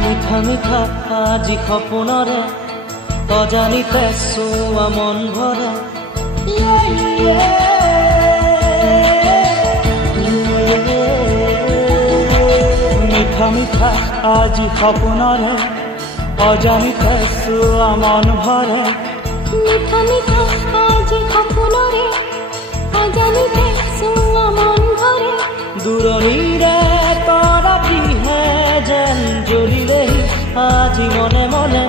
মিঠা মিঠা আজি সপোনৰে অজানিতে চোৱা মন ভৰে মিঠা মিঠা আজি সপোনৰে অজানিতে চোৱা মন ভৰে মিঠা মিঠা আজি সপোনৰে অজানিতে চোৱা মন ভৰে দূৰণিৰে তৰা পিহে যেন জ্বলিলেহি আজি মনে মনে